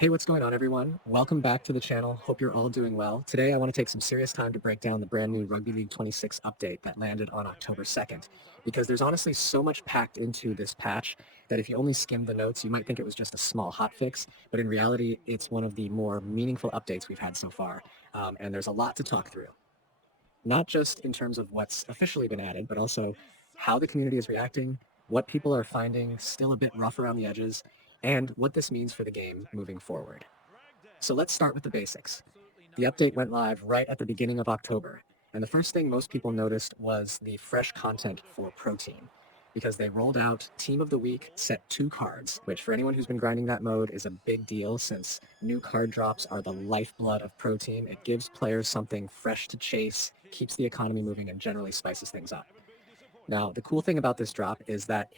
Hey, what's going on, everyone? Welcome back to the channel. Hope you're all doing well. Today, I want to take some serious time to break down the brand new Rugby League 26 update that landed on October 2nd, because there's honestly so much packed into this patch that if you only skimmed the notes, you might think it was just a small hotfix, but in reality, it's one of the more meaningful updates we've had so far, and there's a lot to talk through. Not just in terms of what's officially been added, but also how the community is reacting, what people are finding still a bit rough around the edges, and what this means for the game moving forward. So let's start with the basics. The update went live right at the beginning of October, and the first thing most people noticed was the fresh content for Pro Team, because they rolled out Team of the Week set 2 cards, which for anyone who's been grinding that mode is a big deal since new card drops are the lifeblood of Pro Team. It gives players something fresh to chase, keeps the economy moving, and generally spices things up. Now, the cool thing about this drop is that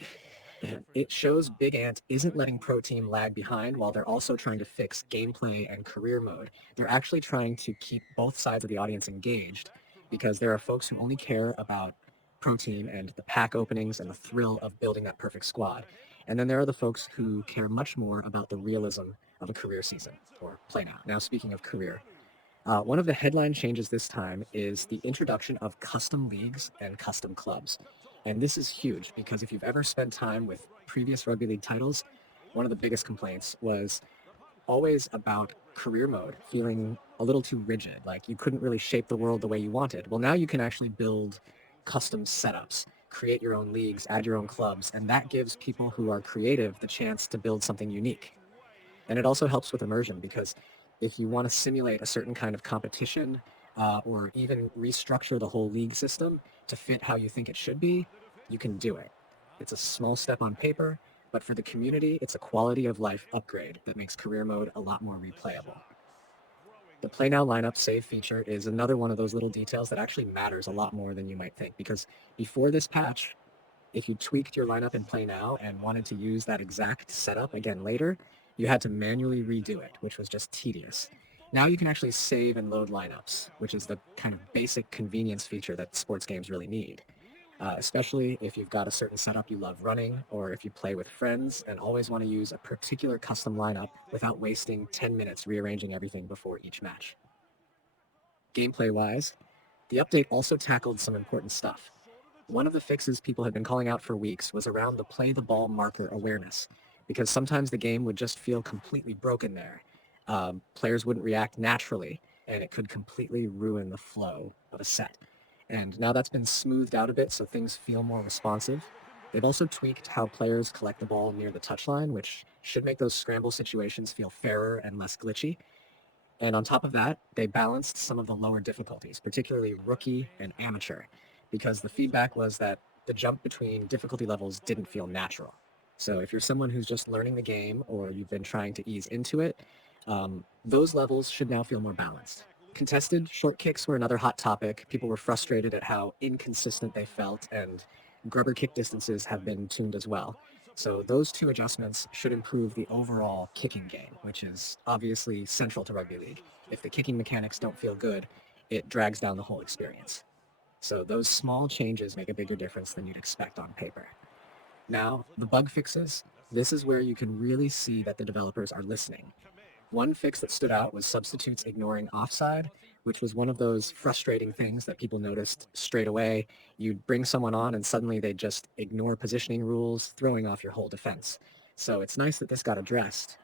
it shows Big Ant isn't letting Pro Team lag behind while they're also trying to fix gameplay and career mode. They're actually trying to keep both sides of the audience engaged because there are folks who only care about Pro Team and the pack openings and the thrill of building that perfect squad. And then there are the folks who care much more about the realism of a career season or play now. Now, speaking of career, one of the headline changes this time is the introduction of custom leagues and custom clubs. And this is huge because if you've ever spent time with previous rugby league titles, one of the biggest complaints was always about career mode feeling a little too rigid, like you couldn't really shape the world the way you wanted. Well, now you can actually build custom setups, create your own leagues, add your own clubs, and that gives people who are creative the chance to build something unique. And it also helps with immersion because if you want to simulate a certain kind of competition or even restructure the whole league system to fit how you think it should be, you can do it. It's a small step on paper, but for the community, it's a quality of life upgrade that makes career mode a lot more replayable. The Play Now lineup save feature is another one of those little details that actually matters a lot more than you might think, because before this patch, if you tweaked your lineup in Play Now and wanted to use that exact setup again later, you had to manually redo it, which was just tedious. Now you can actually save and load lineups, which is the kind of basic convenience feature that sports games really need. Especially if you've got a certain setup you love running, or if you play with friends and always want to use a particular custom lineup without wasting 10 minutes rearranging everything before each match. Gameplay-wise, the update also tackled some important stuff. One of the fixes people had been calling out for weeks was around the play the ball marker awareness, because sometimes the game would just feel completely broken there. Players wouldn't react naturally, and it could completely ruin the flow of a set. And now that's been smoothed out a bit so things feel more responsive. They've also tweaked how players collect the ball near the touchline, which should make those scramble situations feel fairer and less glitchy. And on top of that, they balanced some of the lower difficulties, particularly rookie and amateur, because the feedback was that the jump between difficulty levels didn't feel natural. So if you're someone who's just learning the game or you've been trying to ease into it, those levels should now feel more balanced. Contested short kicks were another hot topic. People were frustrated at how inconsistent they felt, and grubber kick distances have been tuned as well. So those two adjustments should improve the overall kicking game, which is obviously central to rugby league. If the kicking mechanics don't feel good, it drags down the whole experience. So those small changes make a bigger difference than you'd expect on paper. Now, the bug fixes. This is where you can really see that the developers are listening. One fix that stood out was substitutes ignoring offside, which was one of those frustrating things that people noticed straight away. You'd bring someone on and suddenly they just ignore positioning rules, throwing off your whole defense. So it's nice that this got addressed.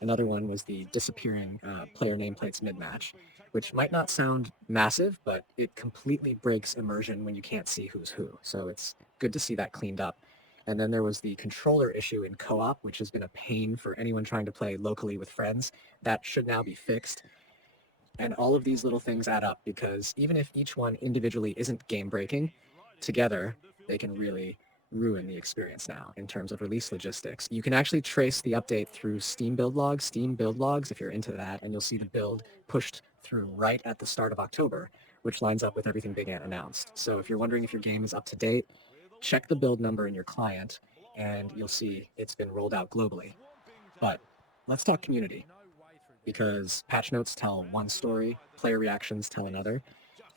Another one was the disappearing player nameplates mid-match, which might not sound massive, but it completely breaks immersion when you can't see who's who. So it's good to see that cleaned up. And then there was the controller issue in co-op, which has been a pain for anyone trying to play locally with friends. That should now be fixed. And all of these little things add up because even if each one individually isn't game-breaking, together they can really ruin the experience now in terms of release logistics. You can actually trace the update through Steam build logs if you're into that, and you'll see the build pushed through right at the start of October, which lines up with everything Big Ant announced. So if you're wondering if your game is up to date, check the build number in your client, and you'll see it's been rolled out globally. But let's talk community, because patch notes tell one story, player reactions tell another,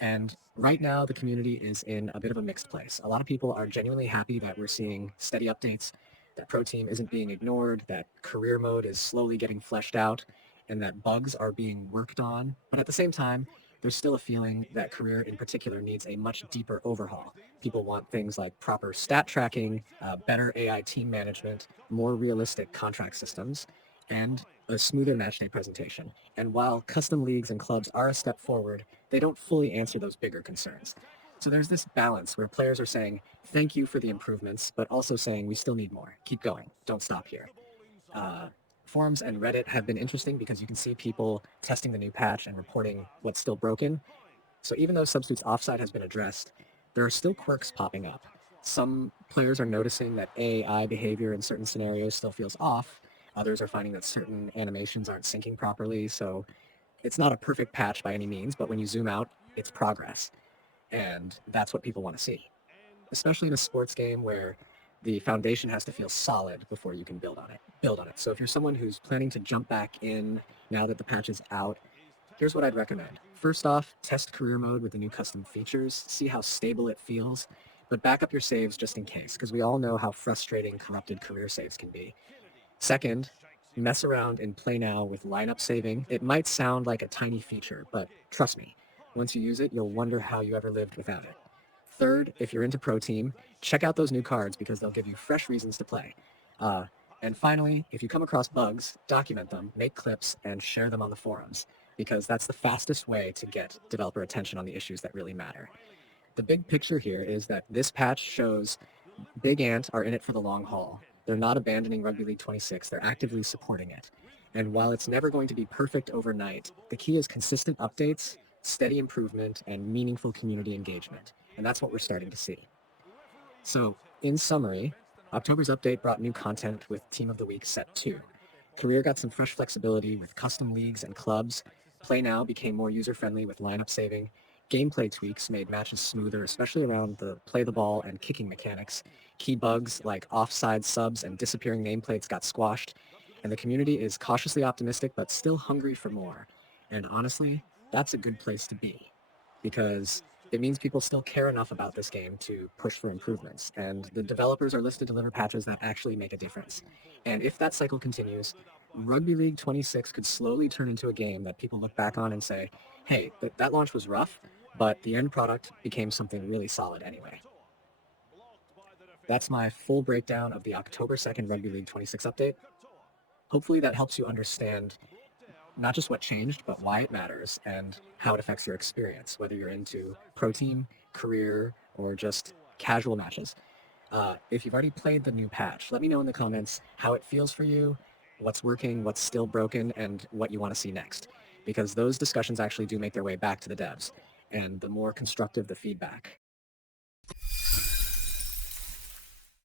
and right now the community is in a bit of a mixed place. A lot of people are genuinely happy that we're seeing steady updates. that pro team isn't being ignored, that career mode is slowly getting fleshed out, and that bugs are being worked on. But at the same time, there's still a feeling that career in particular needs a much deeper overhaul. People want things like proper stat tracking, better AI team management, more realistic contract systems, and a smoother matchday presentation. And while custom leagues and clubs are a step forward, they don't fully answer those bigger concerns. So there's this balance where players are saying, thank you for the improvements, but also saying we still need more. Keep going. Don't stop here. Uh, Forums and Reddit have been interesting because you can see people testing the new patch and reporting what's still broken. So even though substitutes offside has been addressed, there are still quirks popping up. Some players are noticing that AI behavior in certain scenarios still feels off. Others are finding that certain animations aren't syncing properly. So it's not a perfect patch by any means, but when you zoom out, it's progress. And that's what people want to see, especially in a sports game where the foundation has to feel solid before you can build on it. So if you're someone who's planning to jump back in now that the patch is out, here's what I'd recommend. First off, test career mode with the new custom features, see how stable it feels, but back up your saves just in case, because we all know how frustrating corrupted career saves can be. Second, mess around and play now with lineup saving. It might sound like a tiny feature, but trust me, once you use it, you'll wonder how you ever lived without it. Third, if you're into Pro Team, check out those new cards because they'll give you fresh reasons to play. Uh, and finally, if you come across bugs, document them, make clips, and share them on the forums because that's the fastest way to get developer attention on the issues that really matter. The big picture here is that this patch shows Big Ant are in it for the long haul. They're not abandoning Rugby League 26, they're actively supporting it. And while it's never going to be perfect overnight, the key is consistent updates, steady improvement, and meaningful community engagement. And that's what we're starting to see. So, in summary, October's update brought new content with Team of the Week Set 2. Career got some fresh flexibility with custom leagues and clubs. Play Now became more user-friendly with lineup saving. Gameplay tweaks made matches smoother, especially around the play the ball and kicking mechanics. Key bugs like offside subs and disappearing nameplates got squashed. And the community is cautiously optimistic but still hungry for more. And honestly, that's a good place to be because it means people still care enough about this game to push for improvements, and the developers are listed to deliver patches that actually make a difference. And if that cycle continues, Rugby League 26 could slowly turn into a game that people look back on and say, hey, that launch was rough, but the end product became something really solid anyway. That's my full breakdown of the October 2nd Rugby League 26 update. Hopefully that helps you understand not just what changed, but why it matters and how it affects your experience, whether you're into pro team, career, or just casual matches. If you've already played the new patch, let me know in the comments how it feels for you, what's working, what's still broken, and what you want to see next. Because those discussions actually do make their way back to the devs. And the more constructive the feedback,